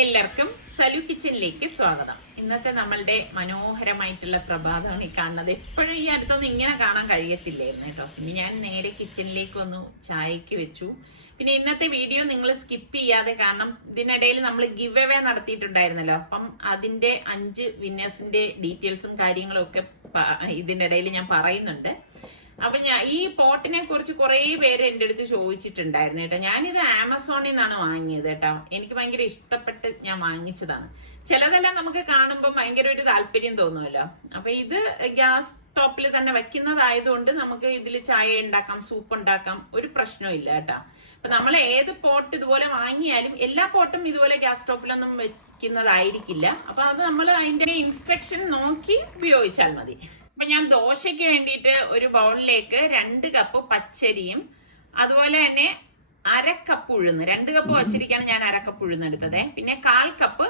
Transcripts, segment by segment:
എല്ലാവർക്കും സലു കിച്ചനിലേക്ക് സ്വാഗതം. ഇന്നത്തെ നമ്മളുടെ മനോഹരമായിട്ടുള്ള പ്രഭാതമാണ് ഈ കാണുന്നത്. എപ്പോഴും ഈ അടുത്തൊന്നും ഇങ്ങനെ കാണാൻ കഴിയത്തില്ലായിരുന്നു കേട്ടോ. പിന്നെ ഞാൻ നേരെ കിച്ചണിലേക്ക് ഒന്ന് ചായക്ക് വെച്ചു. പിന്നെ ഇന്നത്തെ വീഡിയോ നിങ്ങൾ സ്കിപ്പ് ചെയ്യാതെ കാണണം. ഇതിനിടയിൽ നമ്മൾ ഗിവ് അവേ നടത്തിയിട്ടുണ്ടായിരുന്നല്ലോ. അപ്പം അതിന്റെ 5 വിന്നേഴ്സിന്റെ ഡീറ്റെയിൽസും കാര്യങ്ങളും ഒക്കെ ഇതിന്റെ ഇടയിൽ ഞാൻ പറയുന്നുണ്ട്. അപ്പൊ ഞാൻ ഈ പോട്ടിനെ കുറിച്ച് കുറെ പേര് എന്റെ അടുത്ത് ചോദിച്ചിട്ടുണ്ടായിരുന്നു കേട്ടോ. ഞാനിത് ആമസോണിൽ നിന്നാണ് വാങ്ങിയത് കേട്ടോ. എനിക്ക് ഭയങ്കര ഇഷ്ടപ്പെട്ട് ഞാൻ വാങ്ങിച്ചതാണ്. ചിലതെല്ലാം നമുക്ക് കാണുമ്പോൾ ഭയങ്കര ഒരു താല്പര്യം തോന്നുമല്ലോ. അപ്പൊ ഇത് ഗ്യാസ് ടോപ്പിൽ തന്നെ വെക്കുന്നതായതുകൊണ്ട് നമുക്ക് ഇതിൽ ചായ ഉണ്ടാക്കാം, സൂപ്പ് ഉണ്ടാക്കാം, ഒരു പ്രശ്നവും ഇല്ല കേട്ടോ. അപ്പൊ നമ്മൾ ഏത് പോട്ട് ഇതുപോലെ വാങ്ങിയാലും എല്ലാ പോട്ടും ഇതുപോലെ ഗ്യാസ് ടോപ്പിലൊന്നും വെക്കുന്നതായിരിക്കില്ല. അപ്പൊ അത് നമ്മൾ അതിന്റെ ഇൻസ്ട്രക്ഷൻ നോക്കി ഉപയോഗിച്ചാൽ മതി. അപ്പൊ ഞാൻ ദോശയ്ക്ക് വേണ്ടിയിട്ട് ഒരു ബൗളിലേക്ക് 2 കപ്പ് പച്ചരിയും അതുപോലെ തന്നെ 1/2 കപ്പ് ഉഴുന്ന്, 2 കപ്പ് പച്ചരിക്കാണ് ഞാൻ 1/2 കപ്പ് ഉഴുന്ന് എടുത്തത്. പിന്നെ 1/4 കപ്പ്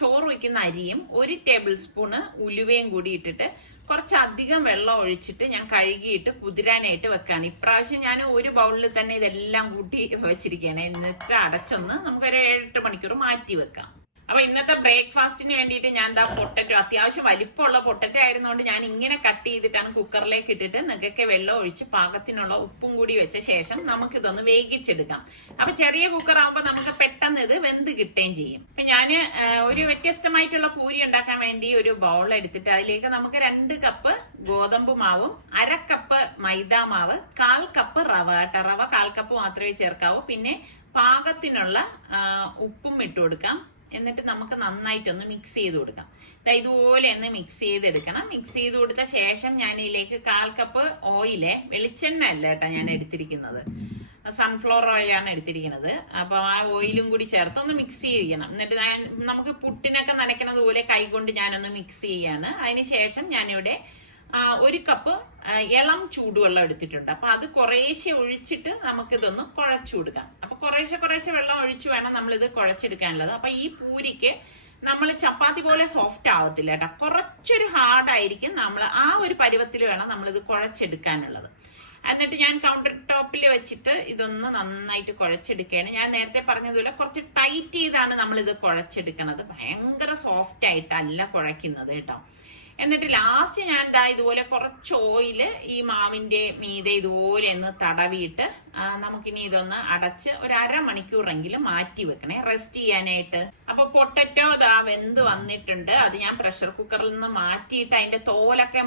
ചോറ് വയ്ക്കുന്ന അരിയും 1 ടേബിൾ സ്പൂണ് ഉലുവയും കൂടി ഇട്ടിട്ട് കുറച്ചധികം വെള്ളം ഒഴിച്ചിട്ട് ഞാൻ കഴുകിയിട്ട് കുതിരാനായിട്ട് വെക്കാണ്. ഇപ്രാവശ്യം ഞാൻ ഒരു ബൗളിൽ തന്നെ ഇതെല്ലാം കൂട്ടി വെച്ചിരിക്കുകയാണ്. എന്നിട്ട് അടച്ചൊന്ന് നമുക്കൊരു 7-8 മണിക്കൂർ മാറ്റി വെക്കാം. അപ്പൊ ഇന്നത്തെ ബ്രേക്ക്ഫാസ്റ്റിന് വേണ്ടിയിട്ട് ഞാൻ എന്താ പൊട്ടറ്റോ, അത്യാവശ്യം വലിപ്പമുള്ള പൊട്ടറ്റോ ആയിരുന്നുകൊണ്ട് ഞാൻ ഇങ്ങനെ കട്ട് ചെയ്തിട്ടാണ് കുക്കറിലേക്ക് ഇട്ടിട്ട് നികക്കെ വെള്ളം ഒഴിച്ച് പാകത്തിനുള്ള ഉപ്പും കൂടി വെച്ച ശേഷം നമുക്കിതൊന്ന് വേവിച്ചെടുക്കാം. അപ്പൊ ചെറിയ കുക്കർ ആകുമ്പോൾ നമുക്ക് പെട്ടെന്ന് ഇത് വെന്ത് കിട്ടുകയും ചെയ്യും. അപ്പൊ ഞാൻ ഒരു വ്യത്യസ്തമായിട്ടുള്ള പൂരി ഉണ്ടാക്കാൻ വേണ്ടി ഒരു ബൗൾ എടുത്തിട്ട് അതിലേക്ക് നമുക്ക് 2 കപ്പ് ഗോതമ്പ് മാവും 1/2 കപ്പ് മൈദ മാവ്, 1/4 കപ്പ് റവ കേട്ടോ. റവ 1/4 കപ്പ് മാത്രമേ ചേർക്കാവൂ. പിന്നെ പാകത്തിനുള്ള ഉപ്പും ഇട്ട് കൊടുക്കാം. എന്നിട്ട് നമുക്ക് നന്നായിട്ടൊന്ന് മിക്സ് ചെയ്ത് കൊടുക്കാം. ഇതുപോലെ ഒന്ന് മിക്സ് ചെയ്തെടുക്കണം. മിക്സ് ചെയ്ത് കൊടുത്ത ശേഷം ഞാൻ ഇതിലേക്ക് 1/4 കപ്പ് ഓയില്, വെളിച്ചെണ്ണ അല്ല കേട്ടോ ഞാൻ എടുത്തിരിക്കുന്നത്, സൺഫ്ലവർ ഓയിലാണ് എടുത്തിരിക്കുന്നത്. അപ്പൊ ആ ഓയിലും കൂടി ചേർത്ത് ഒന്ന് മിക്സ് ചെയ്യണം. എന്നിട്ട് നമുക്ക് പുട്ടിനൊക്കെ നനയ്ക്കണത് പോലെ കൈകൊണ്ട് ഞാനൊന്ന് മിക്സ് ചെയ്യാണ്. അതിനുശേഷം ഞാനിവിടെ 1 കപ്പ് ഇളം ചൂടുവെള്ളം എടുത്തിട്ടുണ്ട്. അപ്പൊ അത് കുറേശ്ശെ ഒഴിച്ചിട്ട് നമുക്കിതൊന്ന് കുഴച്ചു കൊടുക്കാം. അപ്പൊ കുറേശ്ശെ വെള്ളം ഒഴിച്ചു വേണം നമ്മളിത് കുഴച്ചെടുക്കാനുള്ളത്. അപ്പൊ ഈ പൂരിക്ക് നമ്മൾ ചപ്പാത്തി പോലെ സോഫ്റ്റ് ആവത്തില്ല കേട്ടോ, കുറച്ചൊരു ഹാർഡായിരിക്കും. നമ്മൾ ആ ഒരു പരുവത്തിൽ വേണം നമ്മളിത് കുഴച്ചെടുക്കാനുള്ളത്. എന്നിട്ട് ഞാൻ കൗണ്ടർ ടോപ്പിൽ വെച്ചിട്ട് ഇതൊന്ന് നന്നായിട്ട് കുഴച്ചെടുക്കുകയാണ്. ഞാൻ നേരത്തെ പറഞ്ഞതുപോലെ കുറച്ച് ടൈറ്റ് ചെയ്താണ് നമ്മളിത് കുഴച്ചെടുക്കണത്. ഭയങ്കര സോഫ്റ്റ് ആയിട്ടല്ല കുഴയ്ക്കുന്നത് കേട്ടോ. എന്നിട്ട് ലാസ്റ്റ് ഞാൻ ഇതുപോലെ കുറച്ച് ഓയില് ഈ മാവിന്റെ മീതെ ഇതുപോലെ ഒന്ന് തടവിയിട്ട് നമുക്കിനി ഇതൊന്ന് അടച്ച് ഒരു 1/2 മണിക്കൂറെങ്കിലും മാറ്റി വെക്കണേ, റെസ്റ്റ് ചെയ്യാനായിട്ട്. അപ്പൊ പൊട്ടറ്റോ വെന്ത് വന്നിട്ടുണ്ട്. അത് ഞാൻ പ്രഷർ കുക്കറിൽ നിന്ന് മാറ്റിയിട്ട് അതിന്റെ തോലൊക്കെ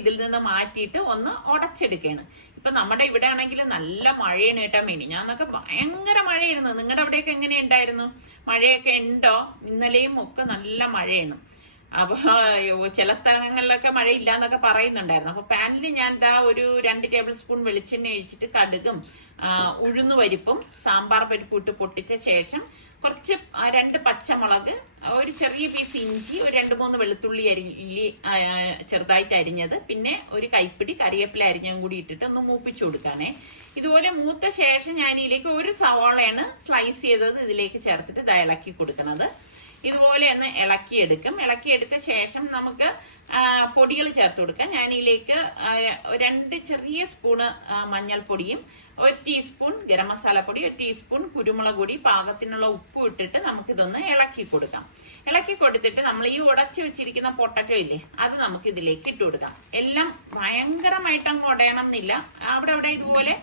ഇതിൽ നിന്ന് മാറ്റിയിട്ട് ഒന്ന് ഉടച്ചെടുക്കുകയാണ്. ഇപ്പൊ നമ്മുടെ ഇവിടെ ആണെങ്കിൽ നല്ല മഴയാണ് കേട്ടാ. മിനിഞ്ഞാന്നൊക്കെ ഭയങ്കര മഴയായിരുന്നു. നിങ്ങളുടെ അവിടെയൊക്കെ എങ്ങനെ ഉണ്ടായിരുന്നു? മഴയൊക്കെ ഉണ്ടോ? ഇന്നലെയും ഒക്കെ നല്ല മഴയാണ്. അപ്പൊ ചില സ്ഥലങ്ങളിലൊക്കെ മഴയില്ല എന്നൊക്കെ പറയുന്നുണ്ടായിരുന്നു. അപ്പൊ പാനിൽ ഞാൻ ഒരു 2 ടേബിൾ സ്പൂൺ വെളിച്ചെണ്ണ ഒഴിച്ചിട്ട് കടുകും ഉഴുന്നുപരിപ്പും സാമ്പാർ പരിപ്പും ഇട്ട് പൊട്ടിച്ച ശേഷം കുറച്ച് 2 പച്ചമുളക്, ഒരു ചെറിയ പീസ് ഇഞ്ചി, ഒരു 2-3 വെളുത്തുള്ളി ചെറുതായിട്ട് അരിഞ്ഞത്, പിന്നെ ഒരു കൈപ്പിടി കറിവേപ്പില അരിഞ്ഞതും കൂടി ഇട്ടിട്ട് ഒന്ന് മൂപ്പിച്ചു കൊടുക്കാനേ. ഇതുപോലെ മൂത്ത ശേഷം ഞാൻ ഇതിലേക്ക് 1 സവാളയാണ് സ്ലൈസ് ചെയ്തത് ഇതിലേക്ക് ചേർത്തിട്ട് ഇളക്കി കൊടുക്കുന്നത്. ഇതുപോലെ ഒന്ന് ഇളക്കിയെടുത്ത ശേഷം നമുക്ക് പൊടികൾ ചേർത്ത് കൊടുക്കാം. ഞാൻ ഇതിലേക്ക് 2 ചെറിയ സ്പൂണ് മഞ്ഞൾപ്പൊടിയും 1 ടീസ്പൂൺ ഗരം മസാല പൊടി, 1 ടീസ്പൂൺ കുരുമുളക് പൊടി, പാകത്തിനുള്ള ഉപ്പും ഇട്ടിട്ട് നമുക്കിതൊന്ന് ഇളക്കി കൊടുക്കാം. ഇളക്കി കൊടുത്തിട്ട് നമ്മൾ ഈ ഉടച്ചു വെച്ചിരിക്കുന്ന പൊട്ടറ്റോ ഇല്ലേ, അത് നമുക്ക് ഇതിലേക്ക് ഇട്ട് കൊടുക്കാം. എല്ലാം ഭയങ്കരമായിട്ട് അങ്ങ് ഉടയണം എന്നില്ല. അവിടെ ഇതുപോലെ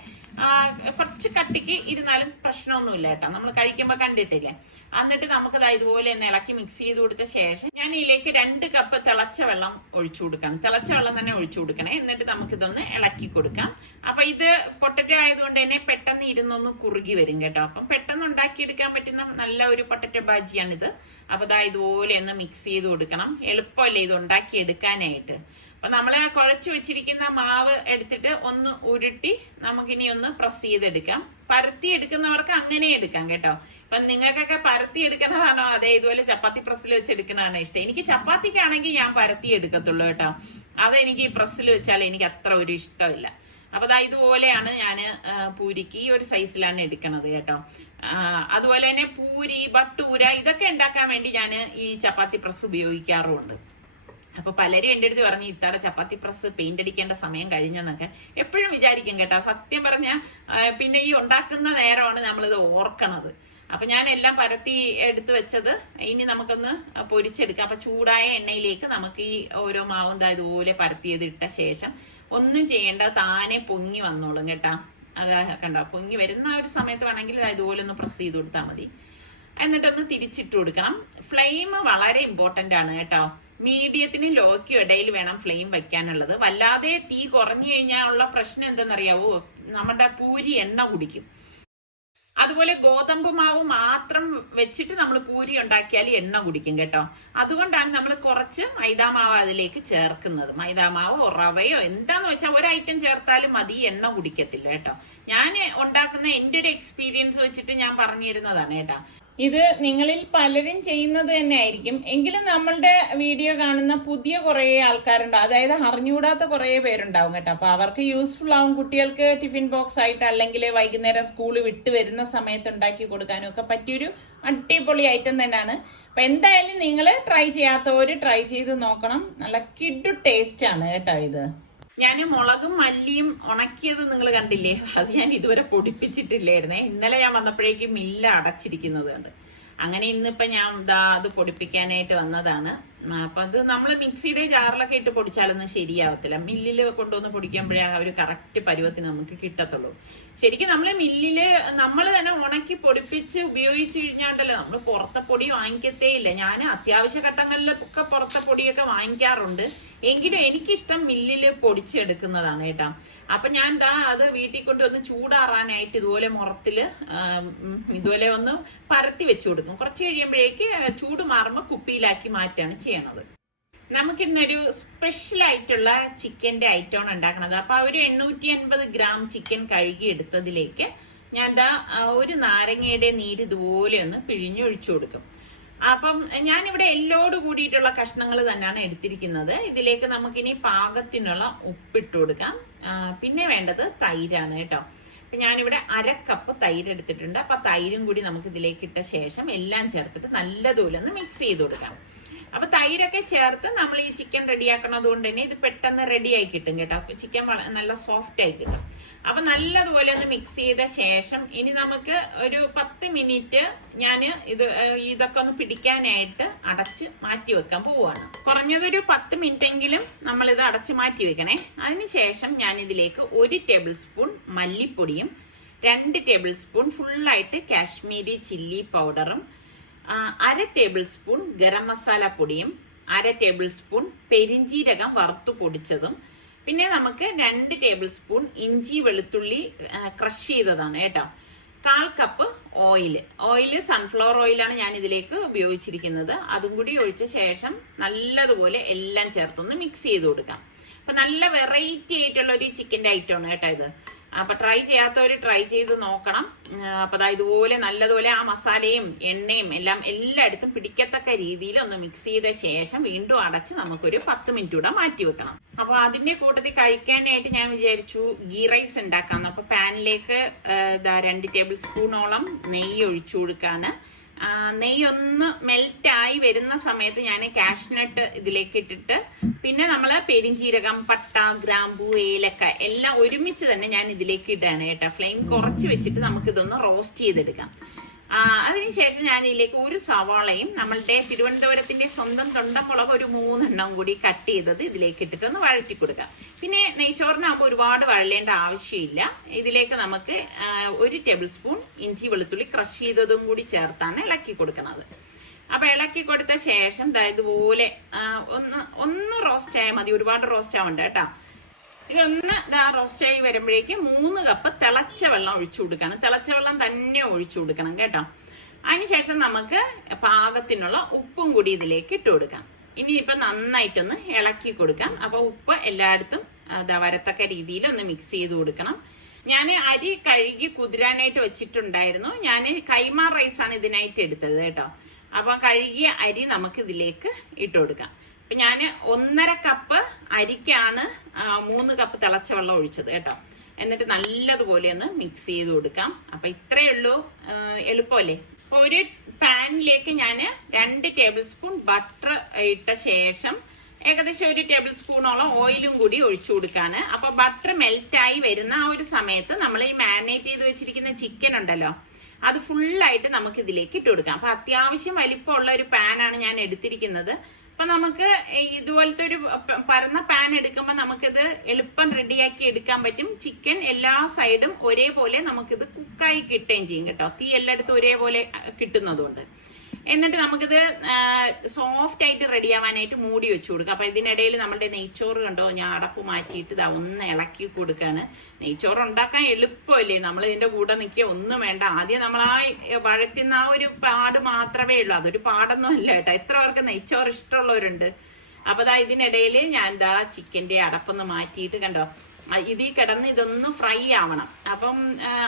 കുറച്ച് കട്ടിക്ക് ഇരുന്നാലും പ്രശ്നമൊന്നുമില്ല കേട്ടോ. നമ്മൾ കഴിക്കുമ്പോൾ കണ്ടിട്ടില്ലേ. എന്നിട്ട് നമുക്കത് ഇതുപോലെ ഒന്ന് ഇളക്കി മിക്സ് ചെയ്ത് കൊടുത്ത ശേഷം ഞാൻ ഇതിലേക്ക് 2 കപ്പ് തിളച്ച വെള്ളം ഒഴിച്ചു കൊടുക്കണം. തിളച്ച വെള്ളം തന്നെ ഒഴിച്ചു കൊടുക്കണേ. എന്നിട്ട് നമുക്കിതൊന്ന് ഇളക്കി കൊടുക്കാം. അപ്പൊ ഇത് പൊട്ടറ്റോ ആയതുകൊണ്ട് തന്നെ പെട്ടെന്ന് ഇരുന്നൊന്ന് കുറുകി വരും കേട്ടോ. അപ്പം പെട്ടെന്ന് ഉണ്ടാക്കിയെടുക്കാൻ പറ്റുന്ന നല്ല ഒരു പൊട്ടറ്റോ ബാജിയാണിത്. അപ്പൊ ഇതുപോലെ ഒന്ന് മിക്സ് ചെയ്ത് കൊടുക്കണം. എളുപ്പമല്ലേ ഇത് ഉണ്ടാക്കി എടുക്കാനായിട്ട്. അപ്പൊ നമ്മള് കുഴച്ചു വെച്ചിരിക്കുന്ന മാവ് എടുത്തിട്ട് ഒന്ന് ഉരുട്ടി നമുക്കിനി ഒന്ന് പ്രസ് ചെയ്തെടുക്കാം. പരത്തി എടുക്കുന്നവർക്ക് അങ്ങനെ എടുക്കാം കേട്ടോ. ഇപ്പൊ നിങ്ങൾക്കൊക്കെ പരത്തി എടുക്കുന്നതാണോ അതേ ഇതുപോലെ ചപ്പാത്തി പ്രസ്സിൽ വെച്ച് എടുക്കുന്നതാണോ ഇഷ്ടം? എനിക്ക് ചപ്പാത്തിക്കാണെങ്കിൽ ഞാൻ പരത്തി എടുക്കത്തുള്ളൂ കേട്ടോ. അതെനിക്ക് ഈ പ്രസ്സിൽ വെച്ചാൽ എനിക്ക് അത്ര ഒരു ഇഷ്ടമില്ല. അപ്പൊ ഇതുപോലെയാണ് ഞാൻ പൂരിക്ക് ഈ ഒരു സൈസിലാണ് എടുക്കണത് കേട്ടോ. അതുപോലെ തന്നെ പൂരി, ബട്ടൂര ഇതൊക്കെ ഉണ്ടാക്കാൻ വേണ്ടി ഞാൻ ഈ ചപ്പാത്തി പ്രസ് ഉപയോഗിക്കാറുമുണ്ട്. അപ്പൊ പലരും എൻ്റെ അടുത്ത് പറഞ്ഞു ഇത്താടെ ചപ്പാത്തി പ്രസ് പെയിന്റ് അടിക്കേണ്ട സമയം കഴിഞ്ഞെന്നൊക്കെ എപ്പോഴും വിചാരിക്കും കേട്ടോ. സത്യം പറഞ്ഞ പിന്നെ ഈ ഉണ്ടാക്കുന്ന നേരമാണ് നമ്മളിത് ഓർക്കണത്. അപ്പൊ ഞാൻ എല്ലാം പരത്തി എടുത്ത് വെച്ചത് ഇനി നമുക്കൊന്ന് പൊരിച്ചെടുക്കാം. അപ്പൊ ചൂടായ എണ്ണയിലേക്ക് നമുക്ക് ഈ ഓരോ മാവും ഇതുപോലെ പരത്തിയത് ഇട്ട ശേഷം ഒന്നും ചെയ്യേണ്ട, താനെ പൊങ്ങി വന്നോളും കേട്ടാ. അതാ കണ്ടോ, പൊങ്ങി വരുന്ന ഒരു സമയത്ത് വേണമെങ്കിൽ ഇതുപോലെ ഒന്ന് പ്രസ് ചെയ്ത് കൊടുത്താൽ മതി. എന്നിട്ടൊന്ന് തിരിച്ചിട്ട് കൊടുക്കണം. ഫ്ലെയിം വളരെ ഇമ്പോർട്ടന്റ് ആണ് കേട്ടോ. മീഡിയത്തിനും ലോയ്ക്കും ഇടയിൽ വേണം ഫ്ലെയിം വയ്ക്കാനുള്ളത്. വല്ലാതെ തീ കുറഞ്ഞു കഴിഞ്ഞാൽ ഉള്ള പ്രശ്നം എന്തെന്നറിയാവോ, നമ്മുടെ പൂരി എണ്ണ കുടിക്കും. അതുപോലെ ഗോതമ്പ് മാവ് മാത്രം വെച്ചിട്ട് നമ്മൾ പൂരി ഉണ്ടാക്കിയാൽ എണ്ണ കുടിക്കും കേട്ടോ. അതുകൊണ്ടാണ് നമ്മൾ കുറച്ച് മൈദാമാവ് അതിലേക്ക് ചേർക്കുന്നത്. മൈദാമാവോ റവയോ എന്താന്ന് വെച്ചാൽ ഒരു ഐറ്റം ചേർത്താലും മതി, എണ്ണ കുടിക്കത്തില്ല കേട്ടോ. ഞാൻ ഉണ്ടാക്കുന്ന എൻ്റെ ഒരു എക്സ്പീരിയൻസ് വെച്ചിട്ട് ഞാൻ പറഞ്ഞു തരുന്നതാണ് കേട്ടോ. ഇത് നിങ്ങളിൽ പലരും ചെയ്യുന്നത് തന്നെ ആയിരിക്കും. എങ്കിലും നമ്മളുടെ വീഡിയോ കാണുന്ന പുതിയ കുറെ ആൾക്കാരുണ്ട്, അതായത് അറിഞ്ഞുകൂടാത്ത കുറെ പേരുണ്ടാവും കേട്ടോ. അപ്പൊ അവർക്ക് യൂസ്ഫുൾ ആവും. കുട്ടികൾക്ക് ടിഫിൻ ബോക്സ് ആയിട്ട് അല്ലെങ്കിൽ വൈകുന്നേരം സ്കൂൾ വിട്ട് വരുന്ന സമയത്ത് ഉണ്ടാക്കി കൊടുക്കാനും ഒക്കെ പറ്റിയൊരു അടിപൊളി ഐറ്റം തന്നെയാണ്. അപ്പൊ എന്തായാലും നിങ്ങൾ ട്രൈ ചെയ്യാത്തവര് ട്രൈ ചെയ്ത് നോക്കണം. നല്ല കിഡു ടേസ്റ്റ് ആണ് കേട്ടോ ഇത്. ഞാൻ മുളകും മല്ലിയും ഉണക്കിയത് നിങ്ങൾ കണ്ടില്ലേ, അത് ഞാൻ ഇതുവരെ പൊടിപ്പിച്ചിട്ടില്ലായിരുന്നേ. ഇന്നലെ ഞാൻ വന്നപ്പോഴേക്കും മില്ല് അടച്ചിരിക്കുന്നത് കണ്ട്. അങ്ങനെ ഇന്നിപ്പോ ഞാൻ അത് പൊടിപ്പിക്കാനായിട്ട് വന്നതാണ്. അപ്പൊ അത് നമ്മൾ മിക്സിയുടെ ജാറിലൊക്കെ ഇട്ട് പൊടിച്ചാലൊന്നും ശരിയാവത്തില്ല. മില്ലിൽ കൊണ്ടുവന്ന് പൊടിക്കുമ്പോഴേ ആ ഒരു കറക്റ്റ് പരുവത്തിന് നമുക്ക് കിട്ടത്തുള്ളൂ. ശരിക്കും നമ്മൾ മില്ലില് നമ്മൾ തന്നെ ഉണക്കി പൊടിപ്പിച്ച് ഉപയോഗിച്ച് കഴിഞ്ഞാണ്ടല്ലോ നമ്മൾ പുറത്തെ പൊടി വാങ്ങിക്കത്തേ ഇല്ല. ഞാൻ അത്യാവശ്യ ഘട്ടങ്ങളിലൊക്കെ പുറത്തെ പൊടിയൊക്കെ വാങ്ങിക്കാറുണ്ട്. എങ്കിലും എനിക്കിഷ്ടം മില്ലില് പൊടിച്ചെടുക്കുന്നതാണ് കേട്ടോ. അപ്പൊ ഞാൻ അത് വീട്ടിൽ കൊണ്ടുവന്ന് ചൂടാറാനായിട്ട് ഇതുപോലെ മുറത്തില് ഇതുപോലെ ഒന്ന് പരത്തി വെച്ചു കൊടുക്കും. കുറച്ച് കഴിയുമ്പോഴേക്ക് ചൂട് മാറുമ്പോൾ കുപ്പിയിലാക്കി മാറ്റാണ് ചെയ്യണത്. നമുക്കിന്നൊരു സ്പെഷ്യൽ ആയിട്ടുള്ള ചിക്കൻ്റെ ഐറ്റമാണ് ഉണ്ടാക്കുന്നത്. അപ്പൊ ഒരു 850 ഗ്രാം ചിക്കൻ കഴുകി എടുത്തതിലേക്ക് ഞാൻ ഒരു നാരങ്ങയുടെ നീര് ഇതുപോലെ ഒന്ന് പിഴിഞ്ഞൊഴിച്ചു കൊടുക്കും. അപ്പം ഞാനിവിടെ എല്ലോട് കൂടിയിട്ടുള്ള കഷ്ണങ്ങൾ തന്നെയാണ് എടുത്തിരിക്കുന്നത്. ഇതിലേക്ക് നമുക്കിനി പാകത്തിനുള്ള ഉപ്പിട്ട് കൊടുക്കാം. പിന്നെ വേണ്ടത് തൈരാണ് കേട്ടോ. അപ്പൊ ഞാനിവിടെ 1/2 കപ്പ് തൈര് എടുത്തിട്ടുണ്ട്. അപ്പൊ തൈരും കൂടി നമുക്ക് ഇതിലേക്ക് ഇട്ട ശേഷം എല്ലാം ചേർത്തിട്ട് നല്ലതുപോലെ ഒന്ന് മിക്സ് ചെയ്ത് കൊടുക്കാം. അപ്പൊ തൈരൊക്കെ ചേർത്ത് നമ്മൾ ഈ ചിക്കൻ റെഡിയാക്കണത് കൊണ്ട് തന്നെ ഇത് പെട്ടെന്ന് റെഡി ആയി കിട്ടും കേട്ടോ. അപ്പൊ ചിക്കൻ നല്ല സോഫ്റ്റ് ആയി കിട്ടും. അപ്പൊ നല്ലതുപോലെ ഒന്ന് മിക്സ് ചെയ്ത ശേഷം ഇനി നമുക്ക് ഒരു 10 മിനിറ്റ് ഞാൻ ഇതൊക്കെ ഒന്ന് പിടിക്കാനായിട്ട് അടച്ച് മാറ്റി വെക്കാൻ പോവുകയാണ്. കുറഞ്ഞതൊരു 10 മിനിറ്റ് എങ്കിലും നമ്മൾ ഇത് അടച്ച് മാറ്റി വെക്കണേ. അതിനുശേഷം ഞാൻ ഇതിലേക്ക് 1 ടേബിൾ സ്പൂൺ മല്ലിപ്പൊടിയും 2 ടേബിൾ സ്പൂൺ ഫുള്ളായിട്ട് കാശ്മീരി ചില്ലി പൗഡറും 1/2 ടേബിൾ സ്പൂൺ ഗരം മസാല പൊടിയും 1/2 ടേബിൾ സ്പൂൺ പെരിഞ്ജീരകം വറുത്തു പൊടിച്ചതും പിന്നെ നമുക്ക് 2 ടേബിൾ സ്പൂൺ ഇഞ്ചി വെളുത്തുള്ളി ക്രഷ് ചെയ്തതാണ് കേട്ടോ. 1/4 കപ്പ് ഓയിൽ സൺഫ്ലവർ ഓയിലാണ് ഞാൻ ഇതിലേക്ക് ഉപയോഗിച്ചിരിക്കുന്നത്. അതും കൂടി ഒഴിച്ച ശേഷം നല്ലതുപോലെ എല്ലാം ചേർത്തൊന്ന് മിക്സ് ചെയ്ത് കൊടുക്കാം. അപ്പൊ നല്ല വെറൈറ്റി ആയിട്ടുള്ള ഒരു ചിക്കൻ്റെ ഐറ്റമാണ് കേട്ടോ ഇത്. അപ്പൊ ട്രൈ ചെയ്യാത്തവർ ട്രൈ ചെയ്ത് നോക്കണം. അപ്പൊ ഇതുപോലെ നല്ലതുപോലെ ആ മസാലയും എണ്ണയും എല്ലാം എല്ലായിടത്തും പിടിക്കത്തക്ക രീതിയിൽ ഒന്ന് മിക്സ് ചെയ്ത ശേഷം വീണ്ടും അടച്ച് നമുക്കൊരു 10 മിനിറ്റ് കൂടെ മാറ്റി വെക്കണം. അപ്പൊ അതിന്റെ കൂട്ടത്തിൽ കഴിക്കാനായിട്ട് ഞാൻ വിചാരിച്ചു ഗീ റൈസ് ഉണ്ടാക്കാന്ന്. അപ്പൊ പാനിലേക്ക് 2 ടേബിൾ സ്പൂണോളം നെയ്യ് ഒഴിച്ചു കൊടുക്കാണ്. നെയ്യ് ഒന്ന് മെൽറ്റ് ആയി വരുന്ന സമയത്ത് ഞാൻ കാഷ്നട്ട് ഇതിലേക്ക് ഇട്ടിട്ട് പിന്നെ നമ്മൾ പെരിഞ്ജീരകം, പട്ട, ഗ്രാമ്പൂ, ഏലക്ക എല്ലാം ഒരുമിച്ച് തന്നെ ഞാൻ ഇതിലേക്ക് ഇടാണ് കേട്ടോ. ഫ്ലെയിം കുറച്ച് വെച്ചിട്ട് നമുക്കിതൊന്ന് റോസ്റ്റ് ചെയ്തെടുക്കാം. അതിനുശേഷം ഞാൻ ഇതിലേക്ക് 1 സവാളയും നമ്മളുടെ തിരുവനന്തപുരത്തിന്റെ സ്വന്തം തൊണ്ടമുളക് ഒരു 3 എണ്ണം കൂടി കട്ട് ചെയ്തത് ഇതിലേക്ക് ഇട്ടിട്ട് ഒന്ന് വഴറ്റി കൊടുക്കാം. പിന്നെ നെയ്ച്ചോറിനാകുമ്പോൾ ഒരുപാട് വഴലേണ്ട ആവശ്യമില്ല. ഇതിലേക്ക് നമുക്ക് 1 ടേബിൾ സ്പൂൺ ഇഞ്ചി വെളുത്തുള്ളി ക്രഷ് ചെയ്തതും കൂടി ചേർത്താണ് ഇളക്കി കൊടുക്കുന്നത്. അപ്പൊ ഇളക്കി കൊടുത്ത ശേഷം ഇതുപോലെ ഒന്ന് റോസ്റ്റ് ആയാൽ മതി, ഒരുപാട് റോസ്റ്റ് ആവണ്ട കേട്ടോ. ഇതൊന്ന് റോസ്റ്റ് ആയി വരുമ്പോഴേക്കും 3 കപ്പ് തിളച്ച വെള്ളം ഒഴിച്ചു കൊടുക്കണം. തിളച്ച വെള്ളം തന്നെ ഒഴിച്ചു കൊടുക്കണം കേട്ടോ. അതിനുശേഷം നമുക്ക് പാകത്തിനുള്ള ഉപ്പും കൂടി ഇതിലേക്ക് ഇട്ട് കൊടുക്കാം. ഇനി ഇപ്പൊ നന്നായിട്ടൊന്ന് ഇളക്കി കൊടുക്കാം. അപ്പൊ ഉപ്പ് എല്ലായിടത്തും വരത്തക്ക രീതിയിൽ ഒന്ന് മിക്സ് ചെയ്ത് കൊടുക്കണം. ഞാൻ അരി കഴുകി കുതിരാനായിട്ട് വെച്ചിട്ടുണ്ടായിരുന്നു. ഞാൻ കൈമ റൈസാണ് ഇതിനായിട്ട് എടുത്തത് കേട്ടോ. അപ്പൊ കഴുകിയ അരി നമുക്ക് ഇതിലേക്ക് ഇട്ട് കൊടുക്കാം. അപ്പൊ ഞാൻ 1.5 കപ്പ് അരിക്കാണ് 3 കപ്പ് തിളച്ച വെള്ളം ഒഴിച്ചത് കേട്ടോ. എന്നിട്ട് നല്ലതുപോലെ ഒന്ന് മിക്സ് ചെയ്ത് കൊടുക്കാം. അപ്പൊ ഇത്രയേ ഉള്ളൂ, എളുപ്പമല്ലേ. അപ്പൊ ഒരു പാനിലേക്ക് ഞാൻ 2 ടേബിൾ സ്പൂൺ ബട്ടർ ഇട്ട ശേഷം ഏകദേശം 1 ടേബിൾ സ്പൂണോളം ഓയിലും കൂടി ഒഴിച്ചു കൊടുക്കാണ്. അപ്പൊ ബട്ടർ മെൽറ്റായി വരുന്ന ആ ഒരു സമയത്ത് നമ്മൾ ഈ മാരിനേറ്റ് ചെയ്ത് വെച്ചിരിക്കുന്ന ചിക്കൻ ഉണ്ടല്ലോ, അത് ഫുള്ളായിട്ട് നമുക്ക് ഇതിലേക്ക് ഇട്ട് കൊടുക്കാം. അപ്പൊ അത്യാവശ്യം വലിപ്പമുള്ള ഒരു പാനാണ് ഞാൻ എടുത്തിരിക്കുന്നത്. അപ്പൊ നമുക്ക് ഇതുപോലത്തെ ഒരു പരന്ന പാൻ എടുക്കുമ്പോൾ നമുക്കിത് എളുപ്പം റെഡിയാക്കി എടുക്കാൻ പറ്റും. ചിക്കൻ എല്ലാ സൈഡും ഒരേപോലെ നമുക്കിത് കുക്കായി കിട്ടുകയും ചെയ്യും കേട്ടോ, തീ എല്ലായിടത്തും ഒരേപോലെ കിട്ടുന്നതുകൊണ്ട്. എന്നിട്ട് നമുക്കിത് സോഫ്റ്റ് ആയിട്ട് റെഡി ആവാനായിട്ട് മൂടി വെച്ചു കൊടുക്കാം. അപ്പൊ ഇതിനിടയിൽ നമ്മുടെ നെയ്ച്ചോറ് കണ്ടോ, ഞാൻ അടപ്പ് മാറ്റിയിട്ട് ഇതാ ഒന്ന് ഇളക്കി കൊടുക്കാണ്. നെയ്ച്ചോറ് ഉണ്ടാക്കാൻ എളുപ്പമല്ലേ, നമ്മൾ ഇതിന്റെ കൂടെ നിൽക്കുക ഒന്നും വേണ്ട. ആദ്യം നമ്മൾ ആ വഴറ്റുന്ന ആ ഒരു പാട് മാത്രമേ ഉള്ളൂ, അതൊരു പാടൊന്നും അല്ല കേട്ടോ. എത്ര പേർക്ക് നെയ്ച്ചോറ് ഇഷ്ടമുള്ളവരുണ്ട്. അപ്പൊ ദാ ഇതിനിടയിൽ ഞാൻ ദാ ചിക്കന്റെ അടപ്പൊന്ന് മാറ്റിയിട്ട് കണ്ടോ, ഇതിൽ കിടന്ന് ഇതൊന്ന് ഫ്രൈ ആവണം. അപ്പം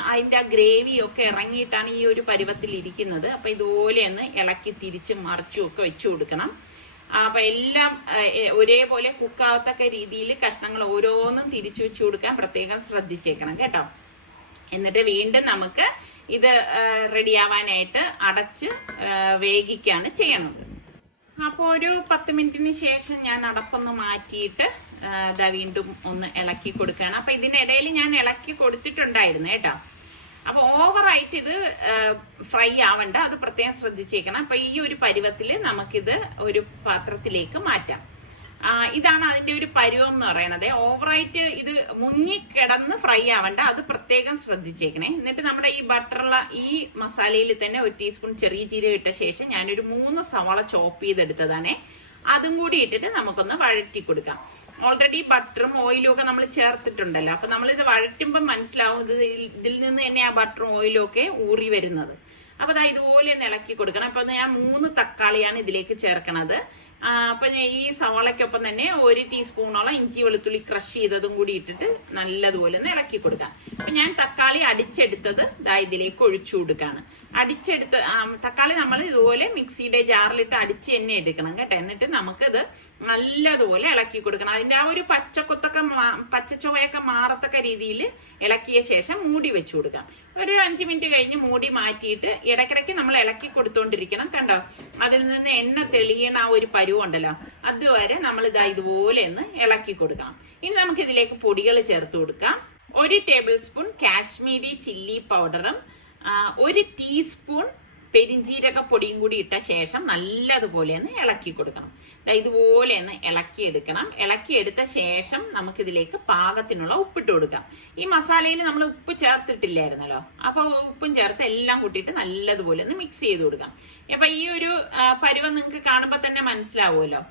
അതിൻ്റെ ആ ഗ്രേവി ഒക്കെ ഇറങ്ങിയിട്ടാണ് ഈ ഒരു പരുവത്തിൽ ഇരിക്കുന്നത്. അപ്പൊ ഇതുപോലെ ഒന്ന് ഇളക്കി തിരിച്ചും മറിച്ചും ഒക്കെ വെച്ചു കൊടുക്കണം. അപ്പൊ എല്ലാം ഒരേപോലെ കുക്കാവത്തക്ക രീതിയിൽ കഷ്ണങ്ങൾ ഓരോന്നും തിരിച്ചു വെച്ചു കൊടുക്കാൻ പ്രത്യേകം ശ്രദ്ധിച്ചേക്കണം കേട്ടോ. എന്നിട്ട് വീണ്ടും നമുക്ക് ഇത് റെഡിയാവാനായിട്ട് അടച്ച് വേവിക്കുകയാണ് ചെയ്യണത്. അപ്പോൾ ഒരു 10 മിനിറ്റിന് ശേഷം ഞാൻ അടപ്പൊന്ന് മാറ്റിയിട്ട് ഇതാ വീണ്ടും ഒന്ന് ഇളക്കി കൊടുക്കുകയാണ്. അപ്പൊ ഇതിനിടയിൽ ഞാൻ ഇളക്കി കൊടുത്തിട്ടുണ്ടായിരുന്നു കേട്ടോ. അപ്പൊ ഓവറായിട്ട് ഇത് ഫ്രൈ ആവണ്ട, അത് പ്രത്യേകം ശ്രദ്ധിച്ചേക്കണം. അപ്പൊ ഈ ഒരു പരുവത്തിൽ നമുക്കിത് ഒരു പാത്രത്തിലേക്ക് മാറ്റാം. ഇതാണ് അതിന്റെ ഒരു പരുവം എന്ന് പറയുന്നത്. ഓവറായിട്ട് ഇത് മുങ്ങിക്കിടന്ന് ഫ്രൈ ആവണ്ട, അത് പ്രത്യേകം ശ്രദ്ധിച്ചേക്കണേ. എന്നിട്ട് നമ്മുടെ ഈ ബട്ടറുള്ള ഈ മസാലയിൽ തന്നെ 1 ടീസ്പൂൺ ചെറിയ ജീരകം ഇട്ട ശേഷം ഞാനൊരു 3 സവാള ചോപ്പ് ചെയ്തെടുത്തതാണേ, അതും കൂടി ഇട്ടിട്ട് നമുക്കൊന്ന് വഴറ്റി കൊടുക്കാം. ഓൾറെഡി ബട്ടറും ഓയിലും ഒക്കെ നമ്മൾ ചേർത്തിട്ടുണ്ടല്ലോ. അപ്പൊ നമ്മളിത് വഴറ്റുമ്പോൾ മനസ്സിലാവും ഇതിൽ നിന്ന് തന്നെ ആ ബട്ടറും ഓയിലും ഒക്കെ ഊറി വരുന്നത്. അപ്പൊ അതാ ഇതുപോലെ ഒന്ന് ഇളക്കി കൊടുക്കണം. അപ്പൊ ഞാൻ 3 തക്കാളിയാണ് ഇതിലേക്ക് ചേർക്കണത്. അപ്പൊ ഈ സവാളയ്ക്കൊപ്പം തന്നെ 1 ടീസ്പൂണോളം ഇഞ്ചി വെളുത്തുള്ളി ക്രഷ് ചെയ്തതും കൂടി ഇട്ടിട്ട് നല്ലതുപോലെ ഒന്ന് ഇളക്കി കൊടുക്കാം. അപ്പൊ ഞാൻ തക്കാളി അടിച്ചെടുത്തത് ദാ ഇതിലേക്ക് ഒഴിച്ചു കൊടുക്കാണ്. അടിച്ചെടുത്ത് തക്കാളി നമ്മൾ ഇതുപോലെ മിക്സിയുടെ ജാറിലിട്ട് അടിച്ച് തന്നെ എടുക്കണം കേട്ടോ. എന്നിട്ട് നമുക്കിത് നല്ലതുപോലെ ഇളക്കി കൊടുക്കണം. അതിന്റെ ആ ഒരു പച്ചച്ചുവയൊക്കെ മാറത്തക്ക രീതിയിൽ ഇളക്കിയ ശേഷം മൂടി വെച്ചു കൊടുക്കാം. ഒരു 5 മിനിറ്റ് കഴിഞ്ഞ് മൂടി മാറ്റിയിട്ട് ഇടയ്ക്കിടയ്ക്ക് നമ്മൾ ഇളക്കി കൊടുത്തോണ്ടിരിക്കണം. കണ്ടോ, അതിൽ നിന്ന് എണ്ണ തെളിയണ ആ ഒരു പരുവുണ്ടല്ലോ, അതുവരെ നമ്മൾ ഇതാ ഇതുപോലെ ഒന്ന് ഇളക്കി കൊടുക്കണം. ഇനി നമുക്ക് ഇതിലേക്ക് പൊടികൾ ചേർത്ത് കൊടുക്കാം. 1 ടേബിൾ സ്പൂൺ കാശ്മീരി ചില്ലി പൗഡറും 1 ടീസ്പൂൺ പെരിഞ്ജീരക പൊടിയും കൂടി ഇട്ട ശേഷം നല്ലതുപോലെ ഒന്ന് ഇളക്കി കൊടുക്കണം. ഇതുപോലെ ഒന്ന് ഇളക്കിയെടുക്കണം. ഇളക്കിയെടുത്ത ശേഷം നമുക്കിതിലേക്ക് പാകത്തിനുള്ള ഉപ്പിട്ട് കൊടുക്കാം. ഈ മസാലയിൽ നമ്മൾ ഉപ്പ് ചേർത്തിട്ടില്ലായിരുന്നല്ലോ, അപ്പൊ ഉപ്പും ചേർത്ത് എല്ലാം കൂട്ടിയിട്ട് നല്ലതുപോലെ ഒന്ന് മിക്സ് ചെയ്ത് കൊടുക്കാം. അപ്പൊ ഈ ഒരു പരുവം നിങ്ങൾക്ക് കാണുമ്പോൾ തന്നെ മനസ്സിലാവുമല്ലോ.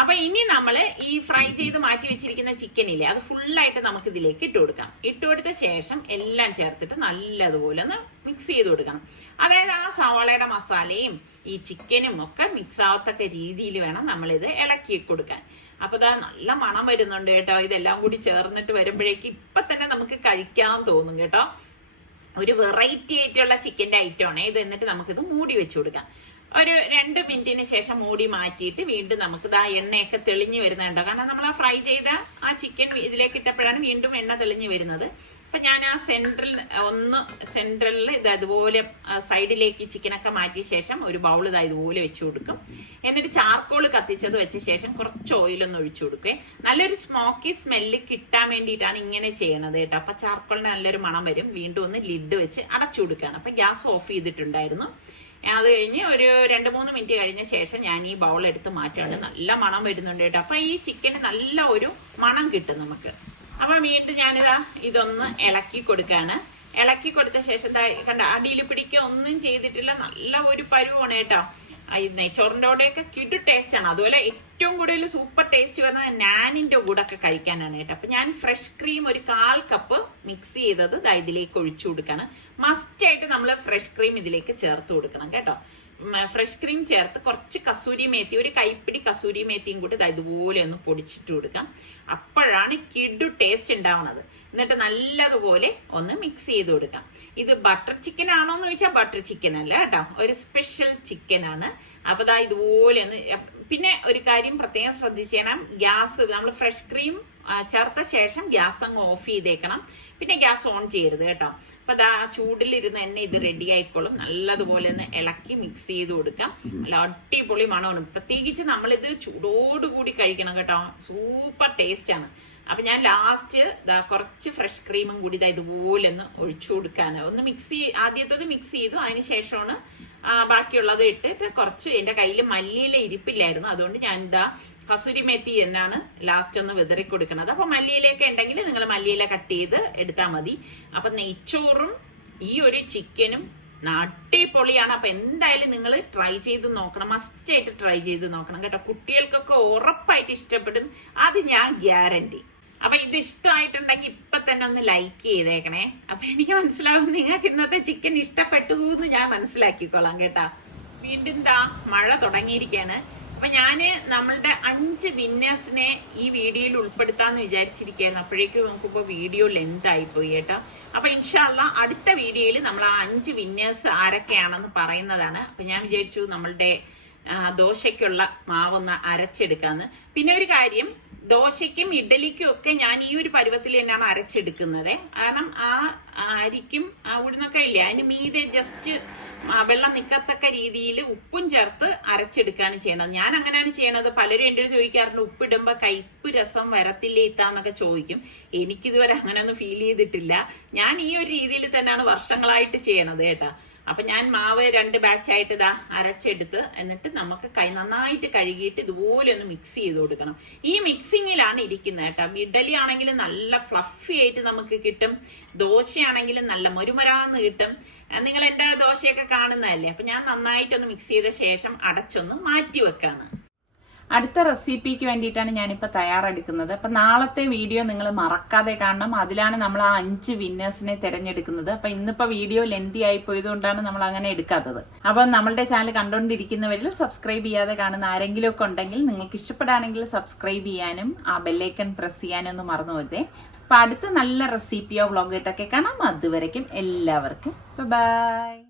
അപ്പൊ ഇനി നമ്മൾ ഈ ഫ്രൈ ചെയ്ത് മാറ്റി വെച്ചിരിക്കുന്ന ചിക്കനില്ലേ, അത് ഫുള്ളായിട്ട് നമുക്ക് ഇതിലേക്ക് ഇട്ട് കൊടുക്കാം. ഇട്ട് കൊടുത്ത ശേഷം എല്ലാം ചേർത്തിട്ട് നല്ലതുപോലെ ഒന്ന് മിക്സ് ചെയ്ത് കൊടുക്കണം. അതായത് ആ സവാളയുടെ മസാലയും ഈ ചിക്കനും ഒക്കെ മിക്സ് ആവത്തക്ക രീതിയിൽ വേണം നമ്മളിത് ഇളക്കി കൊടുക്കാൻ. അപ്പൊ ഇതാ നല്ല മണം വരുന്നുണ്ട് കേട്ടോ. ഇതെല്ലാം കൂടി ചേർന്നിട്ട് വരുമ്പോഴേക്ക് ഇപ്പൊ തന്നെ നമുക്ക് കഴിക്കാൻ തോന്നും കേട്ടോ. ഒരു വെറൈറ്റി ആയിട്ടുള്ള ചിക്കൻ്റെ ഐറ്റമാണ് ഇത്. എന്നിട്ട് നമുക്കിത് മൂടി വെച്ചു കൊടുക്കാം. ഒരു 2 മിനിറ്റിന് ശേഷം മൂടി മാറ്റിയിട്ട് വീണ്ടും നമുക്ക് ഇതാ എണ്ണയൊക്കെ തെളിഞ്ഞു വരുന്നുണ്ടോ. കാരണം നമ്മൾ ആ ഫ്രൈ ചെയ്ത ആ ചിക്കൻ ഇതിലേക്ക് ഇട്ടപ്പോഴാണ് വീണ്ടും എണ്ണ തെളിഞ്ഞു വരുന്നത്. അപ്പൊ ഞാൻ ആ സെൻട്രലിൽ ഇത് അതുപോലെ സൈഡിലേക്ക് ചിക്കനൊക്കെ മാറ്റിയ ശേഷം ഒരു ബൗൾ ഇതാ ഇതുപോലെ വെച്ചു കൊടുക്കും. എന്നിട്ട് ചാർക്കോൾ കത്തിച്ചത് വെച്ച ശേഷം കുറച്ച് ഓയിലൊന്ന് ഒഴിച്ചു കൊടുക്കുക. നല്ലൊരു സ്മോക്കി സ്മെല്ല് കിട്ടാൻ വേണ്ടിയിട്ടാണ് ഇങ്ങനെ ചെയ്യണത് കേട്ടോ. അപ്പൊ ചാർക്കോളിന് നല്ലൊരു മണം വരും. വീണ്ടും ഒന്ന് ലിഡ് വെച്ച് അടച്ചു കൊടുക്കുകയാണ്. അപ്പൊ ഗ്യാസ് ഓഫ് ചെയ്തിട്ടുണ്ടായിരുന്നു. അത് കഴിഞ്ഞ് ഒരു 2-3 മിനിറ്റ് കഴിഞ്ഞ ശേഷം ഞാൻ ഈ ബൗൾ എടുത്ത് മാറ്റുന്നുണ്ട്. നല്ല മണം വരുന്നുണ്ട് കേട്ടോ. അപ്പൊ ഈ ചിക്കന് നല്ല ഒരു മണം കിട്ടും നമുക്ക്. അപ്പൊ വീണ്ടും ഞാനിതാ ഇതൊന്ന് ഇളക്കി കൊടുക്കാണ്. ഇളക്കി കൊടുത്ത ശേഷം കണ്ട അടിയിൽ പിടിക്കുക ഒന്നും ചെയ്തിട്ടില്ല. നല്ല ഒരു പരുവാണ് കേട്ടോ. ഈ നെയ്ച്ചോറിൻ്റെ കൂടെയൊക്കെ കിടു ടേസ്റ്റ് ആണ്. അതുപോലെ ഏറ്റവും കൂടുതൽ സൂപ്പർ ടേസ്റ്റ് വരുന്നത് നാനിന്റെ കൂടെ ഒക്കെ കഴിക്കാനാണ് കേട്ടോ. അപ്പൊ ഞാൻ ഫ്രഷ് ക്രീം ഒരു 1/4 കപ്പ് മിക്സ് ചെയ്തത് ഇതിലേക്ക് ഒഴിച്ചു കൊടുക്കാണ്. മസ്റ്റ് ആയിട്ട് നമ്മൾ ഫ്രഷ് ക്രീം ഇതിലേക്ക് ചേർത്ത് കൊടുക്കണം കേട്ടോ. ഫ്രഷ് ക്രീം ചേർത്ത് കുറച്ച് കസൂരി മേത്തി, ഒരു കൈപ്പിടി കസൂരി മേത്തിയും കൂടി ഇതുപോലെ ഒന്ന് പൊടിച്ചിട്ട് കൊടുക്കാം. അപ്പോഴാണ് കിടു ടേസ്റ്റ് ഉണ്ടാവുന്നത്. എന്നിട്ട് നല്ലതുപോലെ ഒന്ന് മിക്സ് ചെയ്ത് കൊടുക്കാം. ഇത് ബട്ടർ ചിക്കൻ ആണോ എന്ന് ചോദിച്ചാൽ ബട്ടർ ചിക്കൻ അല്ല കേട്ടോ, ഒരു സ്പെഷ്യൽ ചിക്കൻ ആണ്. അപ്പൊ ഇതുപോലെ ഒന്ന്. പിന്നെ ഒരു കാര്യം പ്രത്യേകം ശ്രദ്ധിച്ചേണം, ഗ്യാസ് നമ്മൾ ഫ്രഷ് ക്രീം ചേർത്ത ശേഷം ഗ്യാസ് അങ്ങ് ഓഫ് ചെയ്തേക്കണം. പിന്നെ ഗ്യാസ് ഓൺ ചെയ്യരുത് കേട്ടോ. അപ്പൊ അതാ ചൂടിലിരുന്ന് തന്നെ ഇത് റെഡി ആയിക്കോളും. നല്ലതുപോലെ ഒന്ന് ഇളക്കി മിക്സ് ചെയ്ത് കൊടുക്കാം. നല്ല അടിപൊളി മണമാണ്. പ്രത്യേകിച്ച് നമ്മളിത് ചൂടോടുകൂടി കഴിക്കണം കേട്ടോ. സൂപ്പർ ടേസ്റ്റ് ആണ്. അപ്പൊ ഞാൻ ലാസ്റ്റ് കുറച്ച് ഫ്രഷ് ക്രീമും കൂടി ഇതുപോലെ ഒന്ന് ഒഴിച്ചു കൊടുക്കാൻ ഒന്ന് ആദ്യത്തത് മിക്സ് ചെയ്തു. അതിനുശേഷമാണ് ബാക്കിയുള്ളത് ഇട്ടിട്ട് കുറച്ച് എൻ്റെ കയ്യിൽ മല്ലിയില ഇരിപ്പില്ലായിരുന്നു. അതുകൊണ്ട് ഞാൻ കസൂരി മേത്തി എന്നാണ് ലാസ്റ്റ് ഒന്ന് വിതറി കൊടുക്കുന്നത്. അപ്പൊ മല്ലിയിലൊക്കെ ഉണ്ടെങ്കിൽ നിങ്ങൾ മല്ലിയില കട്ട് ചെയ്ത് എടുത്താൽ മതി. അപ്പൊ നെയ്ച്ചോറും ഈ ഒരു ചിക്കനും അടിപൊളിയാണ്. അപ്പൊ എന്തായാലും നിങ്ങൾ ട്രൈ ചെയ്ത് നോക്കണം. മസ്റ്റ് ആയിട്ട് ട്രൈ ചെയ്ത് നോക്കണം കേട്ടോ. കുട്ടികൾക്കൊക്കെ ഉറപ്പായിട്ട് ഇഷ്ടപ്പെടും, അത് ഞാൻ ഗ്യാരണ്ടി. അപ്പൊ ഇത് ഇഷ്ടമായിട്ടുണ്ടെങ്കിൽ ഇപ്പൊ തന്നെ ഒന്ന് ലൈക്ക് ചെയ്തേക്കണേ. അപ്പൊ എനിക്ക് മനസ്സിലാവും നിങ്ങൾക്ക് ഇന്നത്തെ ചിക്കൻ ഇഷ്ടപ്പെട്ടു എന്ന് ഞാൻ മനസ്സിലാക്കിക്കോളാം കേട്ടാ. വീണ്ടും മഴ തുടങ്ങിയിരിക്കുകയാണ്. അപ്പൊ ഞാന് നമ്മളുടെ 5 വിന്നേഴ്സിനെ ഈ വീഡിയോയിൽ ഉൾപ്പെടുത്താന്ന് വിചാരിച്ചിരിക്കുകയായിരുന്നു. അപ്പോഴേക്കും നോക്കുമ്പോ വീഡിയോ ലെന്ത് ആയിപ്പോയി കേട്ടോ. അപ്പൊ ഇൻഷാ അല്ലാഹ് അടുത്ത വീഡിയോയിൽ നമ്മൾ ആ 5 വിന്നേഴ്സ് ആരൊക്കെയാണെന്ന് പറയുന്നതാണ്. അപ്പൊ ഞാൻ വിചാരിച്ചു നമ്മളുടെ ദോശയ്ക്കുള്ള മാവൊന്ന് അരച്ചെടുക്കാന്ന്. പിന്നെ ഒരു കാര്യം, ദോശയ്ക്കും ഇഡലിക്കും ഒക്കെ ഞാൻ ഈ ഒരു പരുവത്തിൽ തന്നെയാണ് അരച്ചെടുക്കുന്നത്. കാരണം ആ അരിക്കും ഉഴുന്നൊക്കെ ഇല്ലേ, അതിന് മീതെ ജസ്റ്റ് വെള്ളം നിൽക്കത്തക്ക രീതിയിൽ ഉപ്പും ചേർത്ത് അരച്ചെടുക്കുകയാണ് ചെയ്യണത്. ഞാൻ അങ്ങനെയാണ് ചെയ്യണത്. പലരും എൻ്റെ അടുത്ത് ചോദിക്കാറുണ്ട് ഉപ്പിടുമ്പോൾ കയ്പ്പ് രസം വരത്തില്ലേ ഇത്താന്നൊക്കെ ചോദിക്കും. എനിക്കിതുവരെ അങ്ങനെയൊന്നും ഫീൽ ചെയ്തിട്ടില്ല. ഞാൻ ഈ ഒരു രീതിയിൽ തന്നെയാണ് വർഷങ്ങളായിട്ട് ചെയ്യണത് കേട്ടാ. അപ്പൊ ഞാൻ മാവ് 2 ബാച്ചായിട്ട് അരച്ചെടുത്ത് എന്നിട്ട് നമുക്ക് നന്നായിട്ട് കഴുകിയിട്ട് ഇതുപോലെ ഒന്ന് മിക്സ് ചെയ്ത് കൊടുക്കണം. ഈ മിക്സിങ്ങിലാണ് ഇരിക്കുന്നത് കേട്ടോ. ഇഡലി ആണെങ്കിലും നല്ല ഫ്ലഫി ആയിട്ട് നമുക്ക് കിട്ടും. ദോശയാണെങ്കിലും നല്ല മൊരുമരാന്ന് കിട്ടും. നിങ്ങൾ എൻ്റെ ദോശയൊക്കെ കാണുന്നതല്ലേ. അപ്പൊ ഞാൻ നന്നായിട്ടൊന്ന് മിക്സ് ചെയ്ത ശേഷം അടച്ചൊന്ന് മാറ്റി വെക്കാണ്. അടുത്ത റെസിപ്പിക്ക് വേണ്ടിയിട്ടാണ് ഞാനിപ്പോൾ തയ്യാറെടുക്കുന്നത്. അപ്പം നാളത്തെ വീഡിയോ നിങ്ങൾ മറക്കാതെ കാണണം. അതിലാണ് നമ്മൾ ആ 5 വിന്നേഴ്സിനെ തിരഞ്ഞെടുക്കുന്നത്. അപ്പം ഇന്നിപ്പോൾ വീഡിയോ ലെന്തി ആയി പോയതുകൊണ്ടാണ് നമ്മൾ അങ്ങനെ എടുക്കാത്തത്. അപ്പം നമ്മളുടെ ചാനൽ കണ്ടുകൊണ്ടിരിക്കുന്നവരിൽ സബ്സ്ക്രൈബ് ചെയ്യാതെ കാണുന്ന ആരെങ്കിലും ഒക്കെ ഉണ്ടെങ്കിൽ നിങ്ങൾക്ക് ഇഷ്ടപ്പെടുകയാണെങ്കിൽ സബ്സ്ക്രൈബ് ചെയ്യാനും ആ ബെല്ലൈക്കൺ പ്രസ് ചെയ്യാനും ഒന്നും മറന്നു പോരുതേ. അപ്പം അടുത്ത നല്ല റെസിപ്പിയോ വ്ളോഗായിട്ടൊക്കെ കാണാം. അതുവരയ്ക്കും എല്ലാവർക്കും ബൈ.